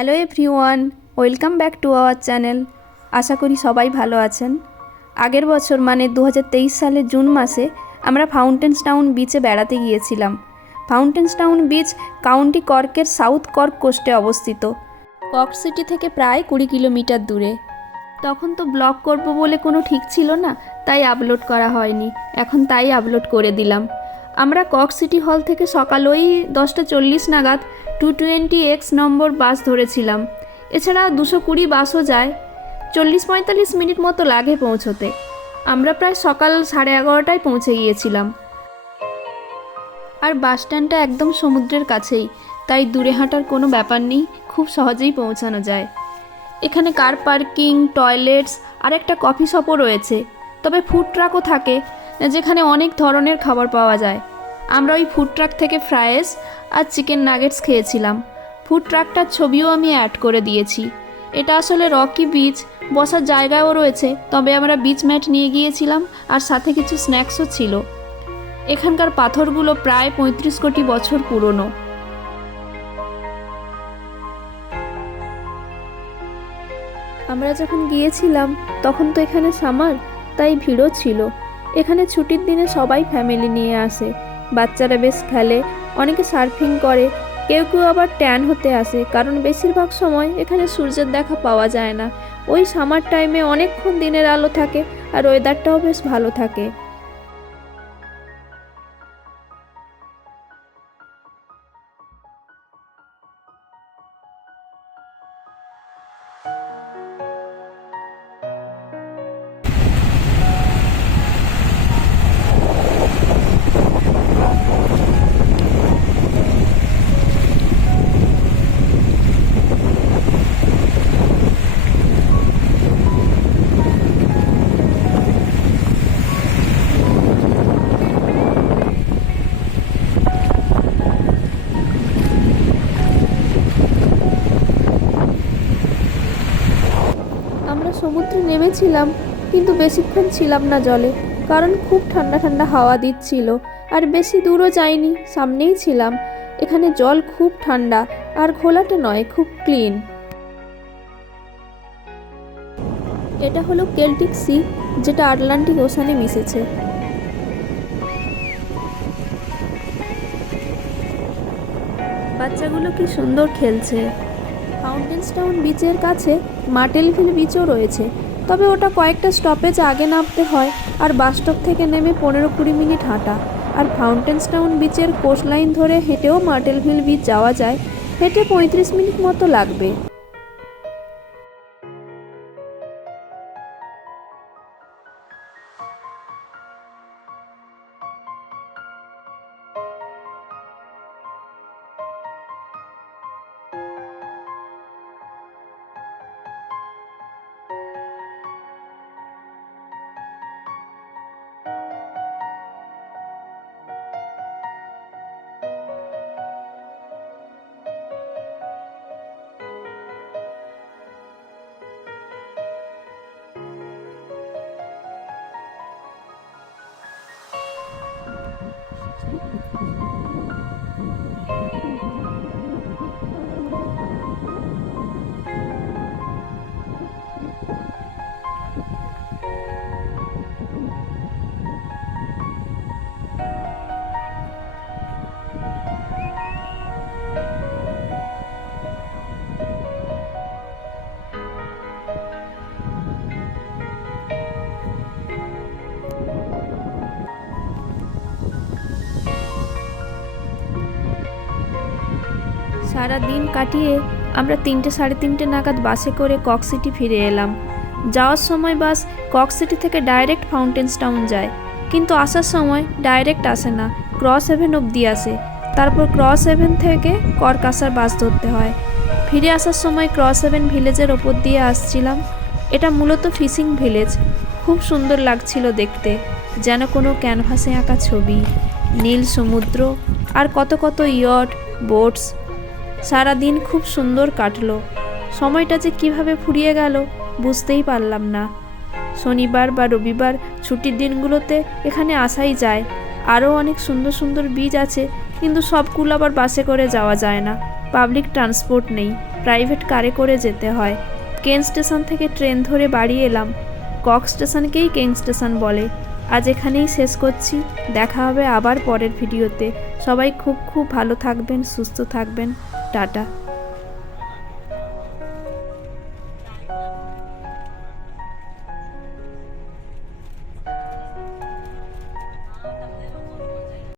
Hello everyone, welcome back to our channel. আশা করি সবাই ভালো আছেন। আগের বছর মানে দু হাজার তেইশ সালের জুন মাসে আমরা ফাউন্টেন্স টাউন বিচে বেড়াতে গিয়েছিলাম। ফাউন্টেন্স টাউন বিচ কাউন্টি কর্কের সাউথ কর্ক কোস্টে অবস্থিত। কর্ক সিটি থেকে প্রায় কুড়ি কিলোমিটার দূরে। তখন তো ব্লগ করব বলে কোনো ঠিক ছিল না, তাই আপলোড করা হয়নি। এখন তাই আপলোড করে দিলাম। আমরা কক সিটি হল থেকে সকাল ওই দশটা চল্লিশ নাগাদ two twenty X number bus ধরেছিলাম। এছাড়া দুশো কুড়ি বাসও যায়। চল্লিশ পঁয়তাল্লিশ মিনিট মতো লাগে পৌঁছোতে। আমরা প্রায় সকাল সাড়ে এগারোটায় পৌঁছে গিয়েছিলাম। আর বাস স্ট্যান্ডটা একদম সমুদ্রের কাছেই, তাই দূরে হাঁটার কোনো ব্যাপার নেই, খুব সহজেই পৌঁছানো যায়। এখানে কার পার্কিং, টয়লেটস, আর একটা কফি শপও রয়েছে। তবে ফুড ট্রাকও থাকে, যেখানে অনেক ধরনের খাবার পাওয়া যায়। আমরা ওই ফুড ট্রাক থেকে ফ্রায়েস আর চিকেন নাগেটস খেয়েছিলাম। ফুড ট্রাকটার ছবিও আমি অ্যাড করে দিয়েছি। এটা আসলে রকি বিচ বসার জায়গাও রয়েছে, তবে আমরা বিচ ম্যাট নিয়ে গিয়েছিলাম আর সাথে কিছু স্ন্যাক্সও ছিল। এখানকার পাথরগুলো প্রায় পঁয়ত্রিশ কোটি বছর পুরনো। আমরা যখন গিয়েছিলাম, তখন তো এখানে সামার তাই ভিড়ও ছিল। এখানে ছুটির দিনে সবাই ফ্যামিলি নিয়ে আসে। বাচ্চারা বেশ খেলে, অনেকে সার্ফিং করে, কেউ কেউ আবার ট্যান হতে আসে, কারণ বেশিরভাগ সময় এখানে সূর্যের দেখা পাওয়া যায় না। ওই সামার টাইমে অনেকক্ষণ দিনের আলো থাকে আর ওয়েদারটাও বেশ ভালো থাকে। সমুদ্রে নেমেছিলাম, কিন্তু বেশিক্ষণ ছিলাম না জলে, কারণ খুব ঠান্ডা ঠান্ডা হাওয়া দিচ্ছিল, আর বেশি দূরও যাইনি, সামনেই ছিলাম। এখানে জল খুব ঠান্ডা, আর ঘোলাটে নয়, খুব ক্লিন। এটা হলো কেল্টিক সি, যেটা আটলান্টিক ওশানে মিশেছে। বাচ্চাগুলো কি সুন্দর খেলছে। ফাউন্টেন্সটাউন বিচের কাছে মাটেলভিল বিচও রয়েছে। তবে ওটা কয়েকটা স্টপেজ আগে নামতে হয় আর বাস স্টপ থেকে নেমে পনেরো কুড়ি মিনিট হাঁটা। আর ফাউন্টেনস্টাউন বিচের কোস্ট লাইন ধরে হেঁটেও মাটেলভিল বিচ যাওয়া যায়। হেঁটে পঁয়ত্রিশ মিনিট মতো লাগবে। সারা দিন কাটিয়ে আমরা তিনটে, সাড়ে তিনটে নাগাদ বাসে করে কক সিটি ফিরে এলাম। যাওয়ার সময় বাস কক সিটি থেকে ডাইরেক্ট ফাউন্টেন্স টাউন যায়। কিন্তু আসার সময় ডাইরেক্ট আসে না, ক্রস হেভেন অবধি আসে। তারপর ক্রস হেভেন থেকে কর্ক আসার বাস ধরতে হয়। ফিরে আসার সময় ক্রস হেভেন ভিলেজের ওপর দিয়ে আসছিলাম। এটা মূলত ফিশিং ভিলেজ। খুব সুন্দর লাগছিল দেখতে। যেন কোনো ক্যানভাসে আঁকা ছবি, নীল সমুদ্র, আর কত কত ইয়ট, বোটস সারাদিন খুব সুন্দর কাটলো। সময়টা যে কীভাবে ফুরিয়ে গেল বুঝতেই পারলাম না। শনিবার বা রবিবার ছুটির দিনগুলোতে এখানে আসাই যায়। আরও অনেক সুন্দর সুন্দর বীজ আছে, কিন্তু সবগুলো আবার বাসে করে যাওয়া যায় না। পাবলিক ট্রান্সপোর্ট নেই প্রাইভেট কারে করে যেতে হয়। কেন স্টেশন থেকে ট্রেন ধরে বাড়ি এলাম। কক স্টেশনকেই কেং স্টেশন বলে। আজ এখানেই শেষ করছি। দেখা হবে আবার পরের ভিডিওতে সবাই খুব খুব ভালো থাকবেন, সুস্থ থাকবেন। টাটা।